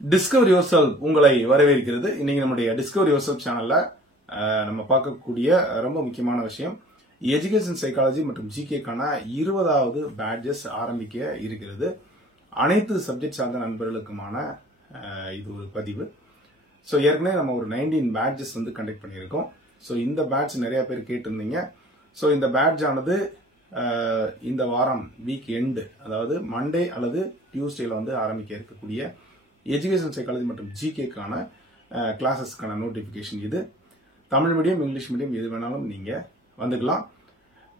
Discover your self உங்களை வரவேற்கிறது. இன்னைக்கு நம்முடைய டிஸ்கவர் யுவர் செல்ஃப் சேனல்ல நம்ம பார்க்கக்கூடிய ரொம்ப முக்கியமான விஷயம் எஜுகேஷன் சைக்காலஜி மற்றும் ஜிகேக்கான 20வது பேட்சஸ் ஆரம்பிக்க இருக்கிறது. அனைத்து சப்ஜெக்ட் சார்ந்த நண்பர்களுக்குமான இது ஒரு பதிவு. ஸோ ஏற்கனவே நம்ம ஒரு 19 பேட்சஸ் கண்டக்ட் பண்ணியிருக்கோம். ஸோ இந்த பேட்ச் நிறைய பேர் கேட்டிருந்தீங்க. ஸோ இந்த பேட்ச் ஆனது இந்த வாரம் வீக் எண்டு, அதாவது மண்டே அல்லது டியூஸ்டேல ஆரம்பிக்க இருக்கக்கூடிய எஜுகேஷன் சைக்காலஜி மற்றும் ஜிகேக்கான கிளாஸஸ்க்கான நோட்டிபிகேஷன் இது. தமிழ் மீடியம், இங்கிலீஷ் மீடியம் எது வேணாலும் நீங்க வந்துக்கலாம்.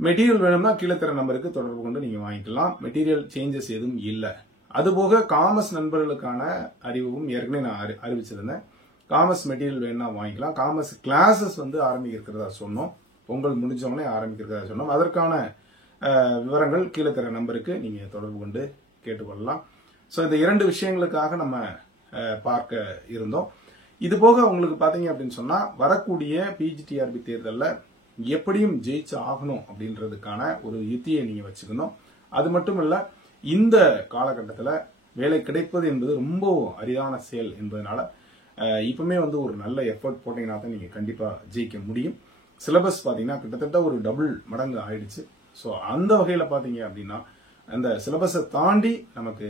மெட்டீரியல் வேணும்னா கீழே தர நம்பருக்கு தொடர்பு கொண்டு நீங்க வாங்கிக்கலாம். மெட்டீரியல் சேஞ்சஸ் எதுவும் இல்லை. அதுபோக காமர்ஸ் நண்பர்களுக்கான அறிவும் ஏற்கனவே நான் அறிவிச்சிருந்தேன். காமர்ஸ் மெட்டீரியல் வேணும்னா வாங்கிக்கலாம். காமர்ஸ் கிளாஸஸ் ஆரம்பிக்கிறதா சொன்னோம். பொங்கல் முடிஞ்சவொடனே ஆரம்பிக்கிறதா சொன்னோம். அதற்கான விவரங்கள் கீழே தர நம்பருக்கு நீங்க தொடர்பு கொண்டு கேட்டுக்கொள்ளலாம். ஸோ இந்த 2 விஷயங்களுக்காக நம்ம பார்க்க இருந்தோம். இது போக உங்களுக்கு பாத்தீங்க அப்படின்னு சொன்னா வரக்கூடிய பிஜிடிஆர்பி தேர்தலில் எப்படியும் ஜெயிச்சு ஆகணும் அப்படின்றதுக்கான ஒரு யுத்தியை நீங்க வச்சுக்கணும். அது மட்டும் இல்ல, இந்த காலகட்டத்தில் வேலை கிடைப்பது என்பது ரொம்ப அரிதான செயல் என்பதனால இப்பவுமே ஒரு நல்ல எஃபர்ட் போட்டீங்கன்னா தான் நீங்க கண்டிப்பா ஜெயிக்க முடியும். சிலபஸ் பாத்தீங்கன்னா கிட்டத்தட்ட ஒரு டபுள் மடங்கு ஆயிடுச்சு. ஸோ அந்த வகையில பாத்தீங்க அப்படின்னா அந்த சிலபஸை தாண்டி நமக்கு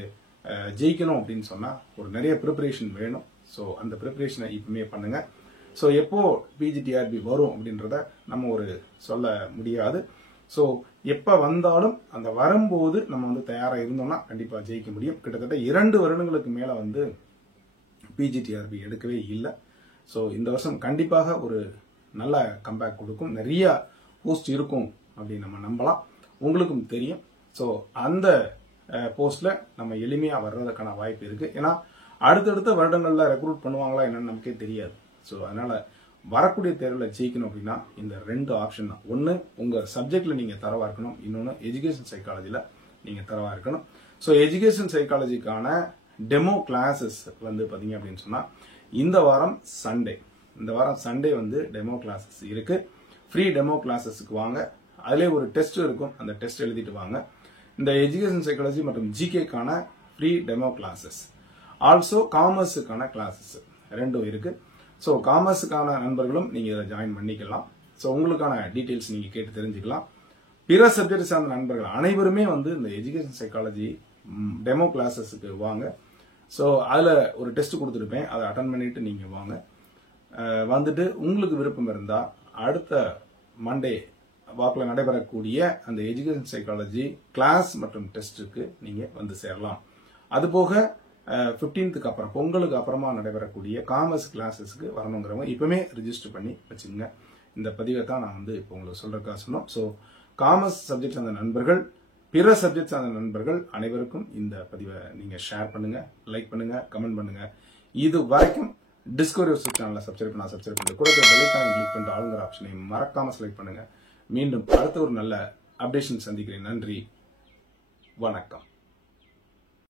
ஜெயிக்கணும் அப்படின்னு சொன்னா ஒரு நிறைய ப்ரிப்பரேஷன் வேணும். ஸோ அந்த ப்ரிப்பரேஷனை இப்பவுமே பண்ணுங்க. ஸோ எப்போ பிஜிடிஆர்பி வரும் அப்படின்றத நம்ம சொல்ல முடியாது. ஸோ எப்ப வந்தாலும் அந்த வரும்போது நம்ம தயாரா இருந்தோம்னா கண்டிப்பா ஜெயிக்க முடியும். கிட்டத்தட்ட 2 வருடங்களுக்கு மேல பிஜிடிஆர்பி எடுக்கவே இல்லை. ஸோ இந்த வருஷம் கண்டிப்பாக ஒரு நல்ல கம்பேக் கொடுக்கும். நிறைய போஸ்ட் இருக்கும் அப்படின்னு நம்ம நம்பலாம். உங்களுக்கும் தெரியும். ஸோ அந்த போஸ்ட்ல நம்ம எளிமையா வர்றதுக்கான வாய்ப்பு இருக்கு. ஏன்னா அடுத்தடுத்த வருடங்கள்ல ரெக்ரூட் பண்ணுவாங்களா என்னன்னு நமக்கே தெரியாது. ஸோ அதனால வரக்கூடிய தேர்வில் ஜெயிக்கணும் அப்படின்னா இந்த 2 ஆப்ஷன் தான். ஒன்னு உங்க சப்ஜெக்ட்ல நீங்க தரவா இருக்கணும், இன்னொன்னு எஜுகேஷன் சைக்காலஜில நீங்க தரவா இருக்கணும். ஸோ எஜுகேஷன் சைக்காலஜிக்கான டெமோ கிளாஸஸ் பாத்தீங்க அப்படின்னு சொன்னா இந்த வாரம் சண்டே டெமோ கிளாஸஸ் இருக்கு. ஃப்ரீ டெமோ கிளாஸஸ்க்கு வாங்க. அதுலேயே ஒரு டெஸ்ட் இருக்கும். அந்த டெஸ்ட் எழுதிட்டு வாங்க. இந்த எஜுகேஷன் சைக்காலஜி மற்றும் ஜிகேக்கான ஃப்ரீ டெமோ கிளாஸஸ், ஆல்சோ காமர்ஸுக்கான கிளாஸஸ் 2 இருக்கு. ஸோ காமர்ஸுக்கான நண்பர்களும் நீங்க இதை ஜாயின் பண்ணிக்கலாம். ஸோ உங்களுக்கான டீட்டெயில்ஸ் நீங்க கேட்டு தெரிஞ்சுக்கலாம். பிற சப்ஜெக்ட் சார்ந்த நண்பர்கள் அனைவருமே இந்த எஜுகேஷன் சைக்காலஜி டெமோ கிளாஸஸுக்கு வாங்க. ஸோ அதுல ஒரு டெஸ்ட் கொடுத்துருப்பேன். அதை அட்டன் பண்ணிட்டு நீங்க வாங்க. வந்துட்டு உங்களுக்கு விருப்பம் இருந்தா அடுத்த மண்டே வாக்கில் நடைபெறக்கூடிய அந்த எஜுகேஷன் சைக்காலஜி கிளாஸ் மற்றும் டெஸ்ட்டுக்கு நீங்க சேரலாம். அதுபோக 15th அப்புறம் பொங்கலுக்கு அப்புறமா நடைபெறக்கூடிய காமர்ஸ் கிளாஸஸ்க்கு வரணுங்கிறவங்க இப்பவுமே ரிஜிஸ்டர் பண்ணி வச்சுக்கோங்க. இந்த பதிவை தான் நான் இப்போ உங்களுக்கு சொல்றதுக்காக சொன்னோம். ஸோ காமர்ஸ் சப்ஜெக்ட் அந்த நண்பர்கள், பிற சப்ஜெக்ட்ஸ் அந்த நண்பர்கள் அனைவருக்கும் இந்த பதிவை நீங்க ஷேர் பண்ணுங்க, லைக் பண்ணுங்க, கமெண்ட் பண்ணுங்க. இது வரைக்கும் டிஸ்கவர் யுவர் செல்ஃப் சேனலை சப்ஸ்கிரைப் பண்ணி கூட பெல் ஐகானை கிளிக் பண்ணிட்டு ஆளுங்கிற ஆப்ஷனை மறக்காம செலக்ட் பண்ணுங்க. மீண்டும் அடுத்த ஒரு நல்ல அப்டேஷன் சந்திக்கிறேன். நன்றி, வணக்கம்.